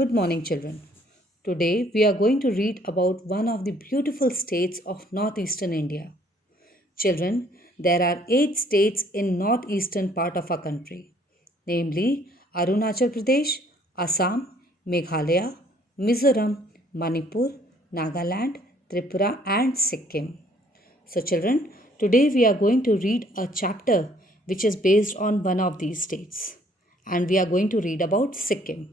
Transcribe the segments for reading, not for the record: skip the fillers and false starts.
Good morning, children. Today we are going to read about one of the beautiful states of northeastern India. Children, there are 8 states in northeastern part of our country, namely Arunachal Pradesh, Assam, Meghalaya, Mizoram, Manipur, Nagaland, Tripura, and Sikkim. So, children, today we are going to read a chapter which is based on one of these states, and we are going to read about Sikkim.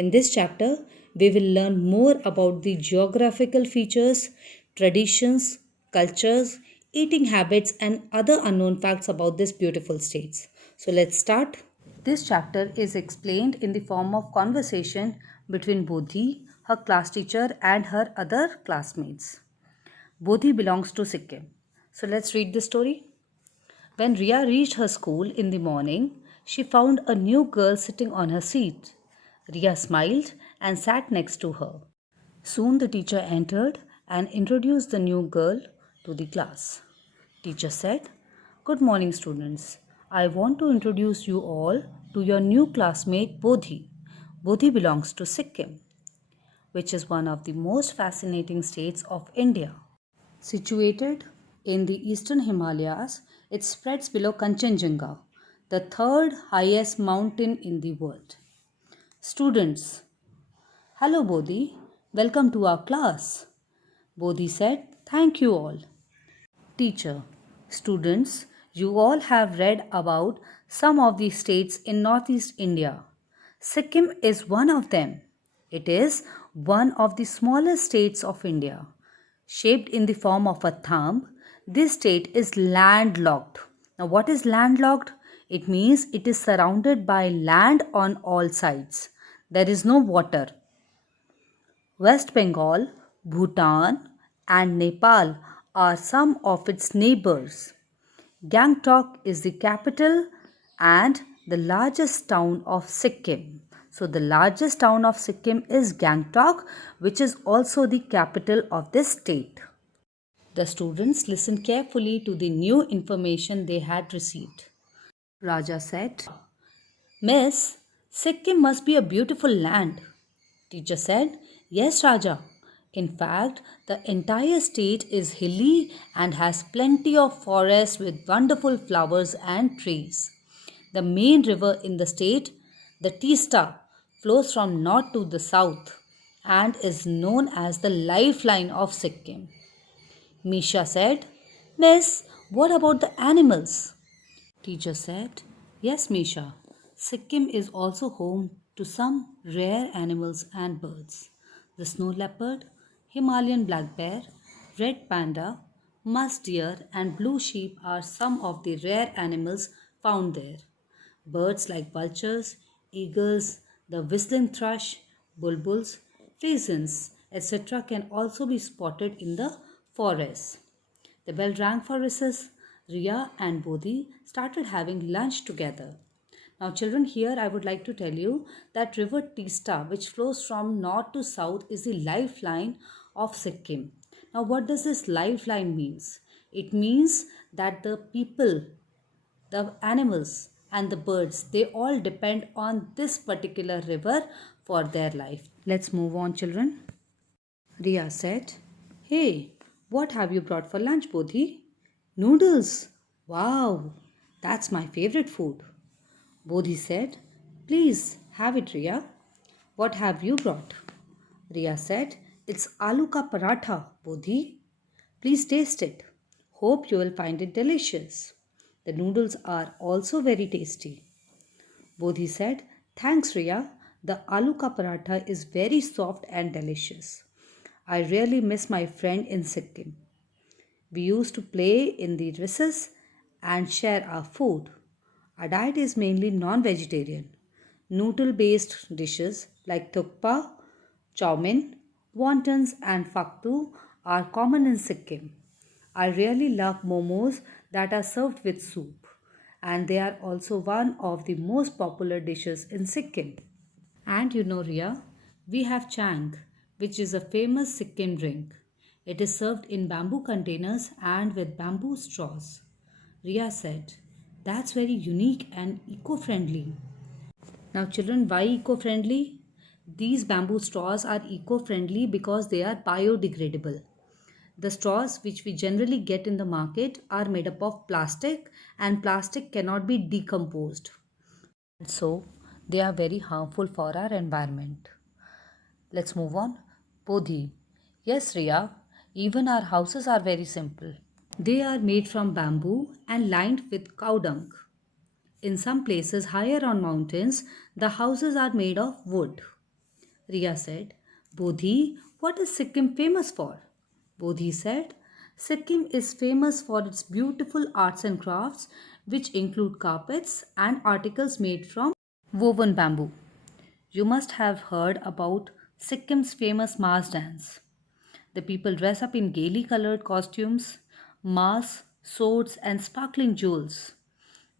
In this chapter, we will learn more about the geographical features, traditions, cultures, eating habits, and other unknown facts about this beautiful states. So let's start. This chapter is explained in the form of conversation between Bodhi, her class teacher, and her other classmates. Bodhi belongs to Sikkim. So let's read the story. When Ria reached her school in the morning, she found a new girl sitting on her seat. Ria smiled and sat next to her. Soon the teacher entered and introduced the new girl to the class. Teacher said, "Good morning, students. I want to introduce you all to your new classmate Bodhi. Bodhi belongs to Sikkim, which is one of the most fascinating states of India. Situated in the eastern Himalayas, it spreads below Kanchenjunga, the third highest mountain in the world. Students, hello Bodhi, welcome to our class. Bodhi said, "Thank you all." Teacher, students, you all have read about some of the states in northeast India. Sikkim is one of them. It is one of the smallest states of India. Shaped in the form of a thumb, this state is landlocked. Now, what is landlocked? It means it is surrounded by land on all sides. There is no water. West Bengal, Bhutan, and Nepal are some of its neighbors. Gangtok is the capital and the largest town of Sikkim. So, the largest town of Sikkim is Gangtok, which is also the capital of this state. The students listened carefully to the new information they had received. Raja said, "Miss, Sikkim must be a beautiful land." Teacher said, "Yes, Raja. In fact, the entire state is hilly and has plenty of forests with wonderful flowers and trees. The main river in the state, the Tista, flows from north to the south and is known as the lifeline of Sikkim." Misha said, "Miss, what about the animals?" Teacher said, "Yes, Misha. Sikkim is also home to some rare animals and birds. The snow leopard, Himalayan black bear, red panda, musk deer, and blue sheep are some of the rare animals found there. Birds like vultures, eagles, the whistling thrush, bulbuls, pheasants, etc., can also be spotted in the forests. The bell rang for recess. Ria and Bodhi started having lunch together. Now, children, here I would like to tell you that River Tista, which flows from north to south, is the lifeline of Sikkim. Now, what does this lifeline means? It means that the people, the animals, and the birds, they all depend on this particular river for their life. Let's move on, children. Ria said, "Hey, what have you brought for lunch, Bodhi?" "Noodles. Wow, that's my favorite food." Bodhi said, "Please have it, Ria." "What have you brought?" Ria said, "It's aloo ka paratha, Bodhi. Please taste it. Hope you will find it delicious. The noodles are also very tasty." Bodhi said, "Thanks, Ria. The aloo ka paratha is very soft and delicious. I really miss my friend in Sikkim. We used to play in the recess and share our food. Our diet is mainly non vegetarian. Noodle based dishes like thukpa, chow mein, wontons, and faktu are common in Sikkim. I really love momos that are served with soup, and they are also one of the most popular dishes in Sikkim. And you know, Ria, we have Chang, which is a famous Sikkim drink. It is served in bamboo containers and with bamboo straws. Ria said, "That's very unique and eco friendly." Now, children, why eco friendly? These bamboo straws are eco-friendly because they are biodegradable. The straws which we generally get in the market are made up of plastic, and plastic cannot be decomposed. So they are very harmful for our environment. Let's move on. Bodhi. Yes, Riya, even our houses are very simple. They are made from bamboo and lined with cow dung. In some places higher on mountains, the houses are made of wood. Riya said, Bodhi, what is Sikkim famous for? Bodhi said, Sikkim is famous for its beautiful arts and crafts, which include carpets and articles made from woven bamboo. You must have heard about Sikkim's famous Mars dance. The people dress up in gaily colored costumes, masks, swords, and sparkling jewels.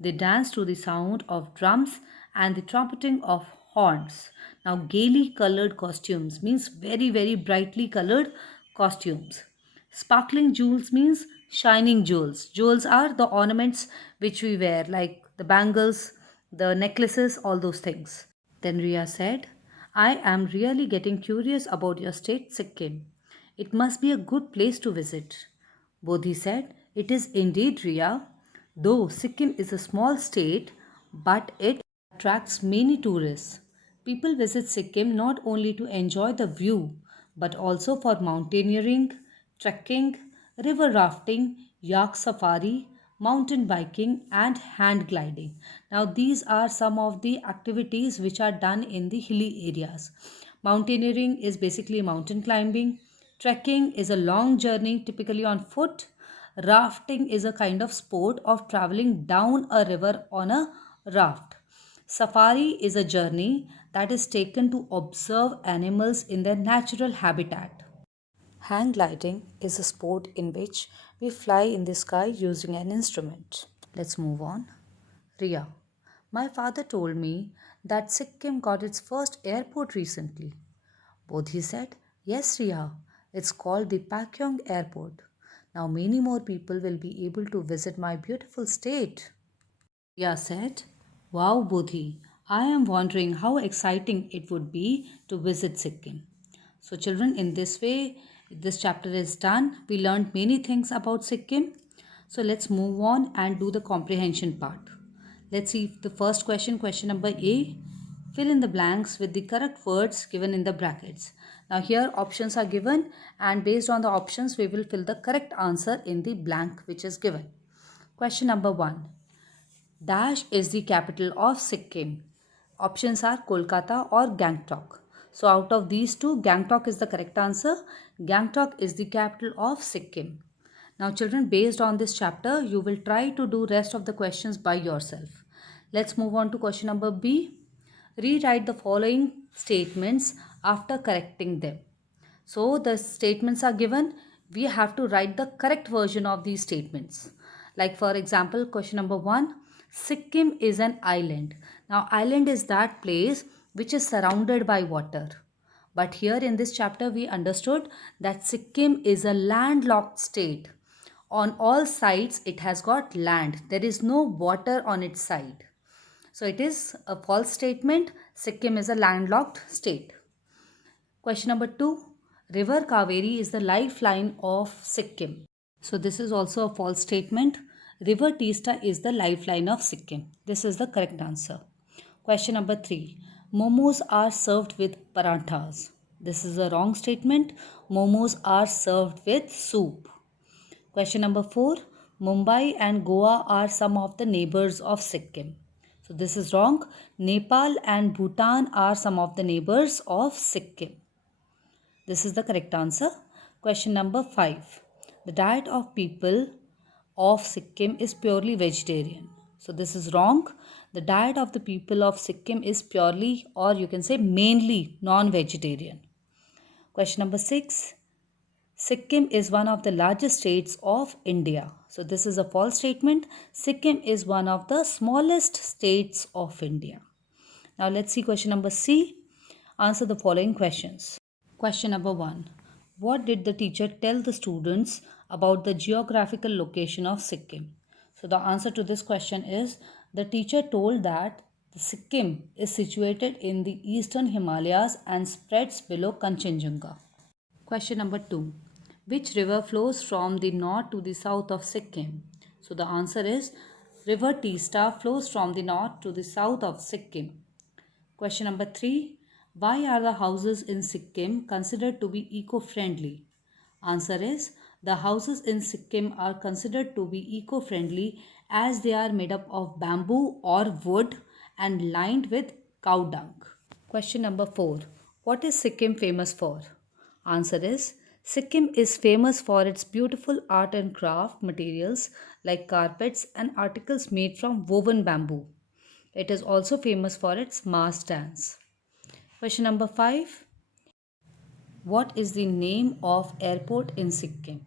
They dance to the sound of drums and the trumpeting of horns. Now, gaily colored costumes means very, very brightly colored costumes. Sparkling jewels means shining jewels. Jewels are the ornaments which we wear, like the bangles, the necklaces, all those things. Then Ria said, I am really getting curious about your state, Sikkim. It must be a good place to visit. Bodhi said, It is indeed, Ria. Though Sikkim is a small state, but it attracts many tourists. People visit Sikkim not only to enjoy the view, but also for mountaineering, trekking, river rafting, yak safari, mountain biking, and hand gliding. Now, these are some of the activities which are done in the hilly areas. Mountaineering is basically mountain climbing, trekking is a long journey, typically on foot. Rafting is a kind of sport of traveling down a river on a raft. Safari is a journey that is taken to observe animals in their natural habitat. Hang gliding is a sport in which we fly in the sky using an instrument. Let's move on. Ria. My father told me that Sikkim got its first airport recently. Bodhi said, Yes, Ria. It's called the Pakyong Airport. Now many more people will be able to visit my beautiful state. Ria said, Wow, Bodhi. I am wondering how exciting it would be to visit Sikkim. So, children, in this way, this chapter is done. We learned many things about Sikkim. So, let's move on and do the comprehension part. Let's see the first question, question number A. Fill in the blanks with the correct words given in the brackets. Now, here options are given, and based on the options, we will fill the correct answer in the blank which is given. Question number 1. Dash is the capital of Sikkim. Options are Kolkata or Gangtok. So out of these two, Gangtok is the correct answer. Gangtok is the capital of Sikkim. Now children, based on this chapter, you will try to do rest of the questions by yourself. Let's move on to question number B. Rewrite the following statements after correcting them. So the statements are given. We have to write the correct version of these statements. Like for example, question number 1, Sikkim is an island. Now island is that place which is surrounded by water. But here in this chapter we understood that Sikkim is a landlocked state. On all sides it has got land. There is no water on its side. So it is a false statement. Sikkim is a landlocked state. Question number 2. River Kaveri is the lifeline of Sikkim. So this is also a false statement. River Teesta is the lifeline of Sikkim. This is the correct answer. Question number 3. Momos are served with paranthas. This is a wrong statement. Momos are served with soup. Question number 4. Mumbai and Goa are some of the neighbors of Sikkim. So this is wrong. Nepal and Bhutan are some of the neighbors of Sikkim. This is the correct answer. Question number 5. The diet of people of Sikkim is purely vegetarian. So this is wrong. The diet of the people of Sikkim is purely, or you can say mainly, non-vegetarian. Question number 6. Sikkim is one of the largest states of India. So this is a false statement. Sikkim is one of the smallest states of India. Now let's see question number C. Answer the following questions. Question number 1. What did the teacher tell the students about the geographical location of Sikkim? So the answer to this question is the teacher told that Sikkim is situated in the eastern Himalayas and spreads below Kanchenjunga. Question number 2. Which river flows from the north to the south of Sikkim? So the answer is River Teesta flows from the north to the south of Sikkim. Question number 3. Why are the houses in Sikkim considered to be eco-friendly? Answer is the houses in Sikkim are considered to be eco-friendly as they are made up of bamboo or wood and lined with cow dung. Question number 4. What is Sikkim famous for? Answer is Sikkim is famous for its beautiful art and craft materials like carpets and articles made from woven bamboo. It is also famous for its mass dance. Question number 5. What is the name of airport in Sikkim?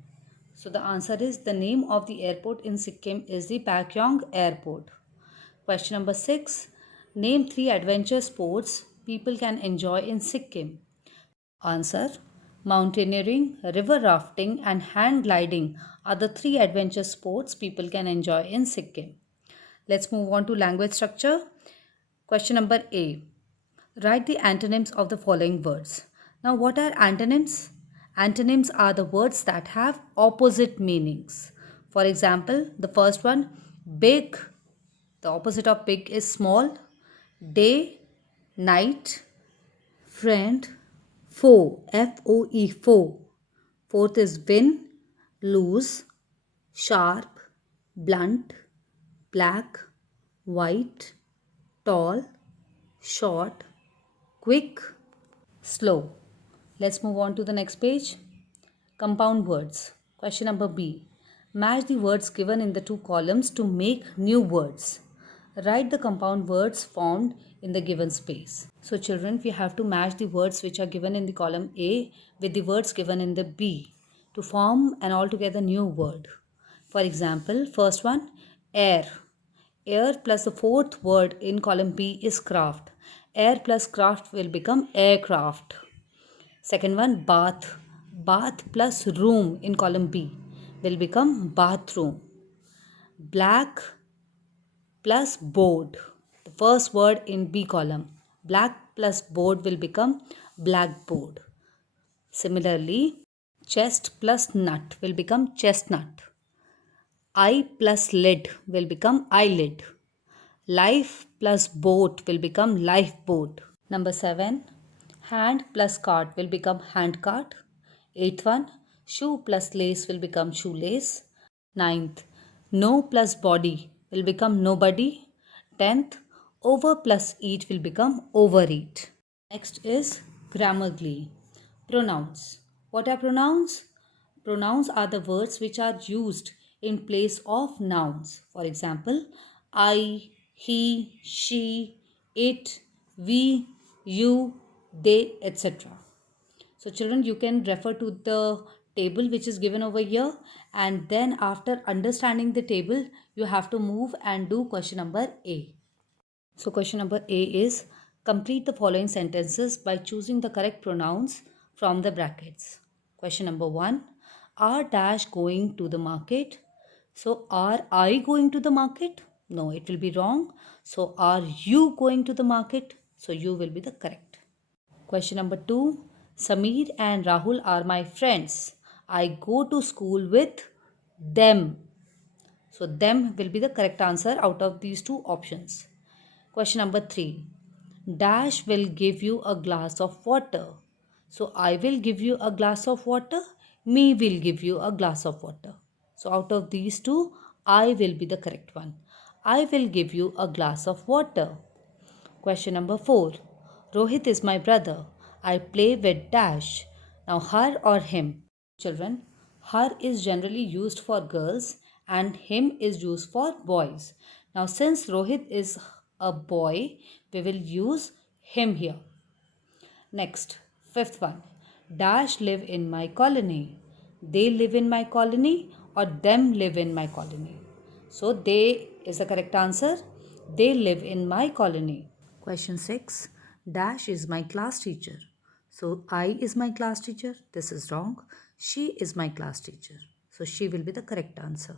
So the answer is the name of the airport in Sikkim is the Pakyong Airport. Question number 6. Name 3 adventure sports people can enjoy in Sikkim. Answer. Mountaineering, river rafting and hand gliding are the 3 adventure sports people can enjoy in Sikkim. Let's move on to language structure. Question number A. Write the antonyms of the following words. Now, what are antonyms? Antonyms are the words that have opposite meanings. For example, the first one, big. The opposite of big is small. Day, night, friend, foe, F-O-E, foe. Fourth is win, lose, sharp, blunt, black, white, tall, short, quick, slow. Let's move on to the next page. Compound words. Question number B. Match the words given in the 2 columns to make new words. Write the compound words formed in the given space. So children, we have to match the words which are given in the column A with the words given in the B to form an altogether new word. For example, first one, air. Air plus the fourth word in column B is craft. Air plus craft will become aircraft. Second one, bath. Bath plus room in column B will become bathroom. Black plus board. The first word in B column. Black plus board will become blackboard. Similarly, chest plus nut will become chestnut. Eye plus lid will become eyelid. Life plus boat will become lifeboat. Number 7. Hand plus cart will become handcart. Eighth one. Shoe plus lace will become shoelace. Ninth. No plus body will become nobody. 10th. Over plus eat will become overeat. Next is Grammarly. Pronouns. What are pronouns? Pronouns are the words which are used in place of nouns. For example, I, he, she, it, we, you, they, etc. So children, you can refer to the table which is given over here, and then after understanding the table, you have to move and do question number A. So question number A is complete the following sentences by choosing the correct pronouns from the brackets. Question number 1. Are dash going to the market? So are I going to the market? No, it will be wrong. So are you going to the market? So you will be the correct. Question number 2. Sameer and Rahul are my friends. I go to school with them. So them will be the correct answer out of these 2 options. Question number 3. Dash will give you a glass of water. So I will give you a glass of water. Me will give you a glass of water. So out of these 2, I will be the correct one. I will give you a glass of water. Question number 4. Rohit is my brother. I play with Dash. Now her or him? Children, her is generally used for girls and him is used for boys. Now since Rohit is a boy, we will use him here. Next, fifth one. Dash live in my colony. They live in my colony or them live in my colony. So they is the correct answer. They live in my colony. Question 6. Dash is my class teacher. So I is my class teacher. This is wrong. She is my class teacher. So she will be the correct answer.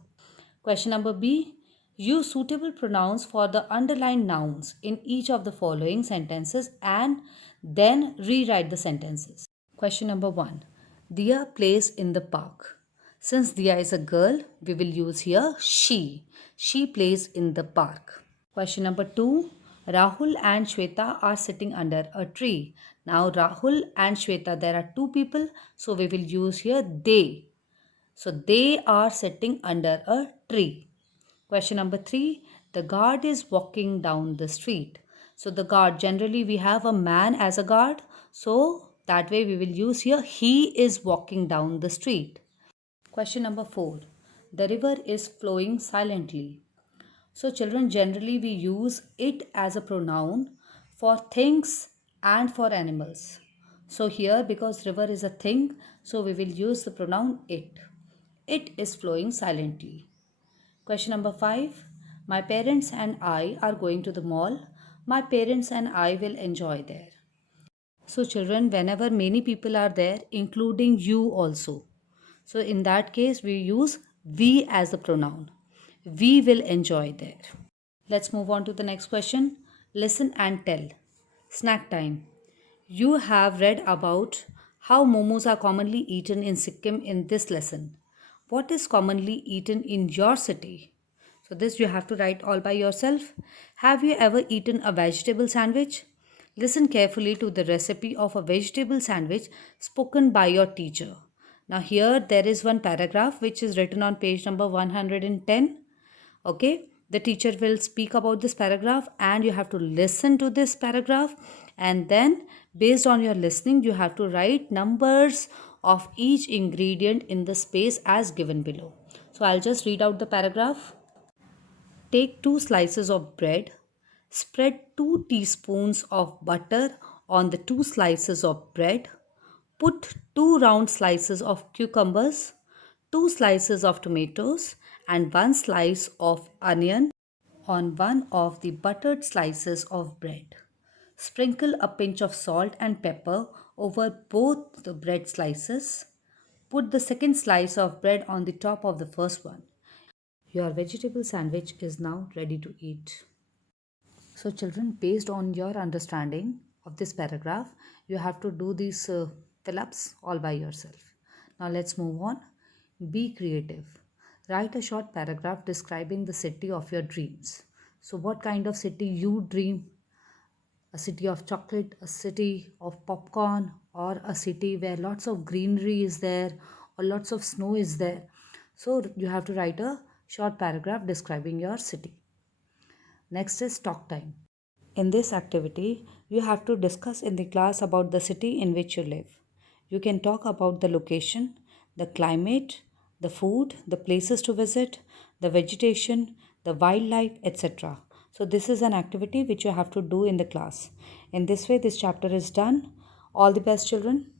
Question number B. Use suitable pronouns for the underlined nouns in each of the following sentences and then rewrite the sentences. Question number 1. Dia plays in the park. Since Dia is a girl, we will use here she. She plays in the park. Question number 2. Rahul and Shweta are sitting under a tree. Now Rahul and Shweta, there are two people, so we will use here they. So they are sitting under a tree. Question number 3. The guard is walking down the street. So the guard, generally we have a man as a guard. So that way we will use here he is walking down the street. Question number 4. The river is flowing silently. So children, generally we use it as a pronoun for things and for animals. So here, because river is a thing, so we will use the pronoun it. It is flowing silently. Question number 5. My parents and I are going to the mall. My parents and I will enjoy there. So children, whenever many people are there, including you also. So in that case, we use we as the pronoun. We will enjoy there. Let's move on to the next question. Listen and tell. Snack time. You have read about how momos are commonly eaten in Sikkim in this lesson. What is commonly eaten in your city? So, this you have to write all by yourself. Have you ever eaten a vegetable sandwich? Listen carefully to the recipe of a vegetable sandwich spoken by your teacher. Now, here there is one paragraph which is written on page number 110. Okay, the teacher will speak about this paragraph and you have to listen to this paragraph, and then based on your listening you have to write numbers of each ingredient in the space as given below. So I'll just read out the paragraph. Take 2 slices of bread, spread 2 teaspoons of butter on the 2 slices of bread, put 2 round slices of cucumbers, 2 slices of tomatoes, and 1 slice of onion on one of the buttered slices of bread. Sprinkle a pinch of salt and pepper over both the bread slices. Put the second slice of bread on the top of the first one. Your vegetable sandwich is now ready to eat. So, children, based on your understanding of this paragraph, you have to do these fill ups all by yourself. Now, let's move on. Be creative. Write a short paragraph describing the city of your dreams. So, what kind of city you dream? A city of chocolate, a city of popcorn, or a city where lots of greenery is there or lots of snow is there. So, you have to write a short paragraph describing your city. Next is talk time. In this activity, you have to discuss in the class about the city in which you live. You can talk about the location, the climate, the food, the places to visit, the vegetation, the wildlife, etc. So, this is an activity which you have to do in the class. In this way, this chapter is done. All the best, children.